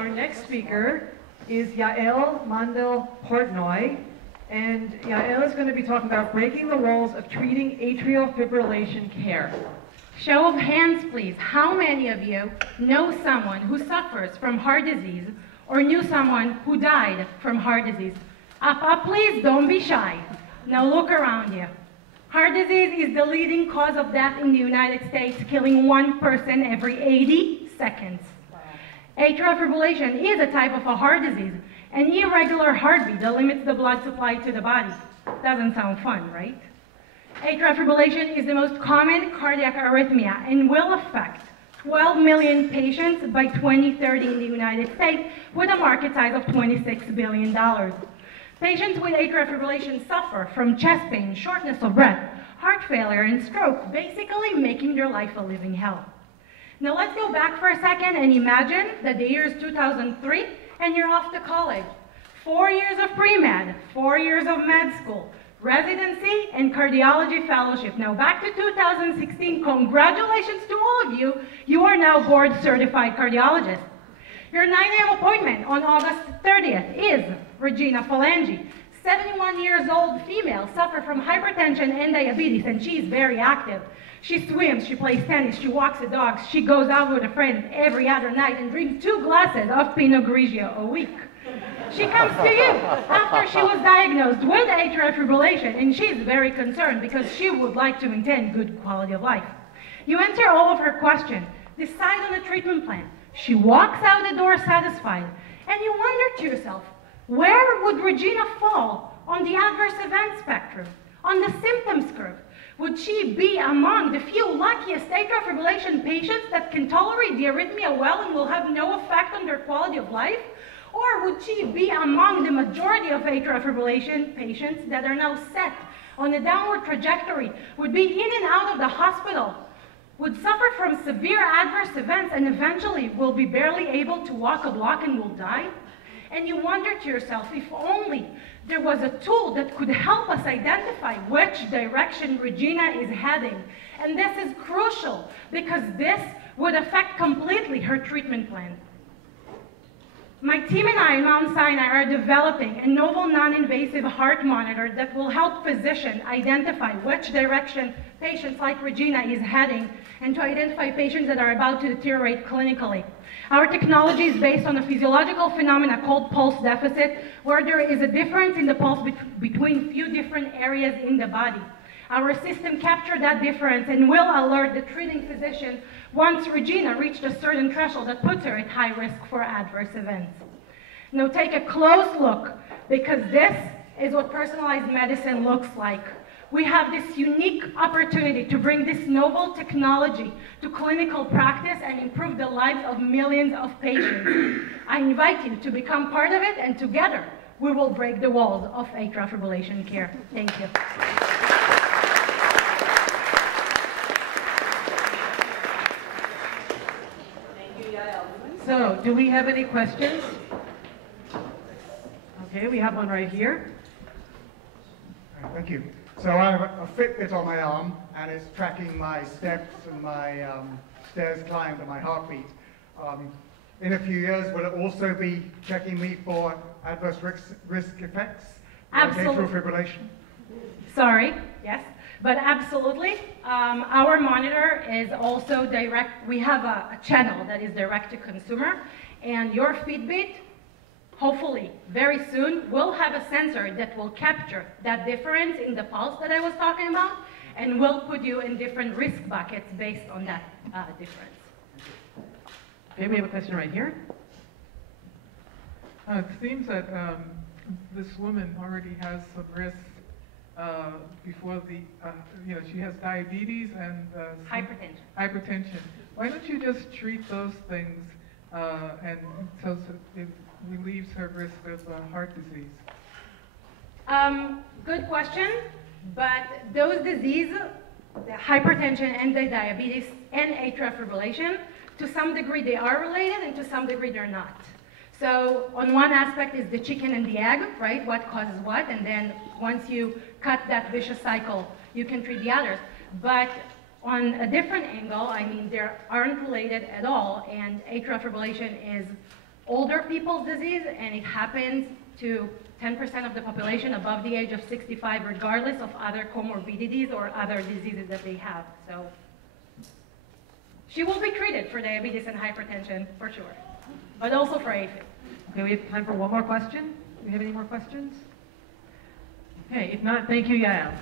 Our next speaker is Yael Mandel-Portnoy, and Yael is going to be talking about breaking the walls of treating atrial fibrillation care. Show of hands, please. How many of you know someone who suffers from heart disease or knew someone who died from heart disease? Up, please, don't be shy. Now look around you. Heart disease is the leading cause of death in the United States, killing one person every 80 seconds. Atrial fibrillation is a type of a heart disease, an irregular heartbeat that limits the blood supply to the body. Doesn't sound fun, right? Atrial fibrillation is the most common cardiac arrhythmia and will affect 12 million patients by 2030 in the United States, with a market size of $26 billion. Patients with atrial fibrillation suffer from chest pain, shortness of breath, heart failure, and stroke, basically making their life a living hell. Now let's go back for a second and imagine that the year is 2003 and you're off to college. 4 years of pre-med, 4 years of med school, residency, and cardiology fellowship. Now back to 2016, congratulations to all of you. You are now board certified cardiologists. Your 9 a.m. appointment on August 30th is Regina Phalangi, 71 years old female, suffers from hypertension and diabetes, and she's very active. She swims, she plays tennis, she walks the dogs, she goes out with a friend every other night and drinks 2 glasses of Pinot Grigio a week. She comes to you after she was diagnosed with atrial fibrillation, and she's very concerned because she would like to maintain good quality of life. You answer all of her questions, decide on a treatment plan. She walks out the door satisfied, and you wonder to yourself, where would Regina fall on the adverse event spectrum, on the symptoms curve? Would she be among the few luckiest atrial fibrillation patients that can tolerate the arrhythmia well and will have no effect on their quality of life? Or would she be among the majority of atrial fibrillation patients that are now set on a downward trajectory, would be in and out of the hospital, would suffer from severe adverse events, and eventually will be barely able to walk a block and will die? And you wonder to yourself, if only there was a tool that could help us identify which direction Regina is heading. And this is crucial because this would affect completely her treatment plan. My team and I in Mount Sinai are developing a novel non-invasive heart monitor that will help physicians identify which direction patients like Regina is heading and to identify patients that are about to deteriorate clinically. Our technology is based on a physiological phenomena called pulse deficit, where there is a difference in the pulse between few different areas in the body. Our system captures that difference and will alert the treating physician once Regina reached a certain threshold that puts her at high risk for adverse events. Now take a close look, because this is what personalized medicine looks like. We have this unique opportunity to bring this novel technology to clinical practice and improve the lives of millions of patients. I invite you to become part of it, and together we will break the walls of atrial fibrillation care. Thank you. So, do we have any questions? Okay, we have one right here. Thank you. So I have a Fitbit on my arm, and it's tracking my steps and my stairs climbed and my heartbeat. In a few years, will it also be checking me for adverse risk effects? Absolutely. Like atrial fibrillation? Sorry, yes, but absolutely. Our monitor is also direct. We have a channel that is direct to consumer, and your Fitbit, hopefully very soon, will have a sensor that will capture that difference in the pulse that I was talking about, and will put you in different risk buckets based on that difference. Okay, we have a question right here. It seems that this woman already has some risks before the, she has diabetes and hypertension. Why don't you just treat those things and so it relieves her risk of heart disease? Good question, but those diseases, the hypertension and the diabetes and atrial fibrillation, to some degree they are related and to some degree they're not. So on one aspect is the chicken and the egg, right? What causes what? And then once you cut that vicious cycle, you can treat the others. But on a different angle, I mean, they aren't related at all, and atrial fibrillation is older people's disease, and it happens to 10% of the population above the age of 65, regardless of other comorbidities or other diseases that they have. So she will be treated for diabetes and hypertension, for sure, but also for AFib. Okay, we have time for one more question. Do we have any more questions? Okay, if not, thank you, Yael.